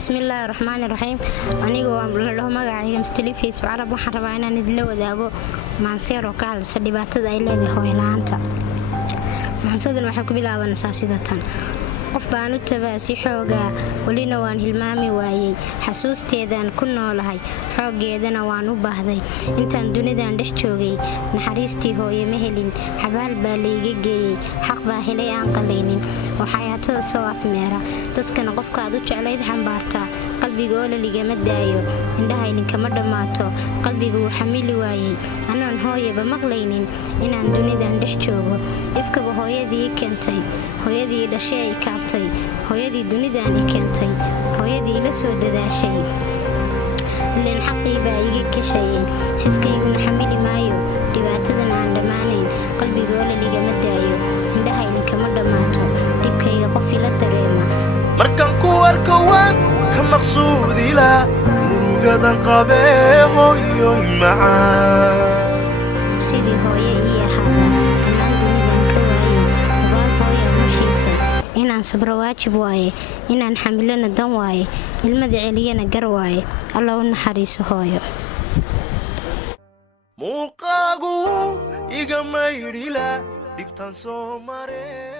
بسم الله الرحمن الرحيم أنا له مقعي مستلفيس وعرب وحرب أنا ندلو ذاقو مع نصير وكال سدبات ذا إلى ذي خوينا أنت مع صدر ما حكوا بلا ونساسيدتنا qof baan u tabaasi xoogaa walina waan hilmaami waayay xasuusteedaan ku noolahay xoogeedana waan u baahday intaan dunidan dhex joogay naxariistii hooyo ma helin xabaal baa layga geeyay xaq baa helay aan qalaynin oo xayaatada soo afmeera dadkana qofkaad u jeclayd xambaartaa qalbiga oo la ligama daayo indhaha idinkama dhammaato qalbigu wuu xamili waayay anaan hooyaba maqlaynin inaan dunidan dhex joogo ifkaba hooyadii keentay hooyadii dhashay ay kaabtay hooyadii dunidaani keentay hooyadii la soo dadaashay ileen xaqii baa iga kaxeeyey xiskayguna xamili maayo dhibaatadan aan dhammaanayn qalbigoo la ligama daayo indhaha idinkama dhammaato dhibkayga qof ila dareema markaan ku arko waan ka maqsuudila murugadan qabee hooyoy macaan sidii hooyo ii ahaada dhammaan dunidan ka waayey hubaal hooyaan u xiisay inaan sabro waajib waaye inaan xamilana dan waaye ilmada celiyana gar waaye alla u naxariiso hooyo muuqaagu iga maydhila dhibtaan soo maree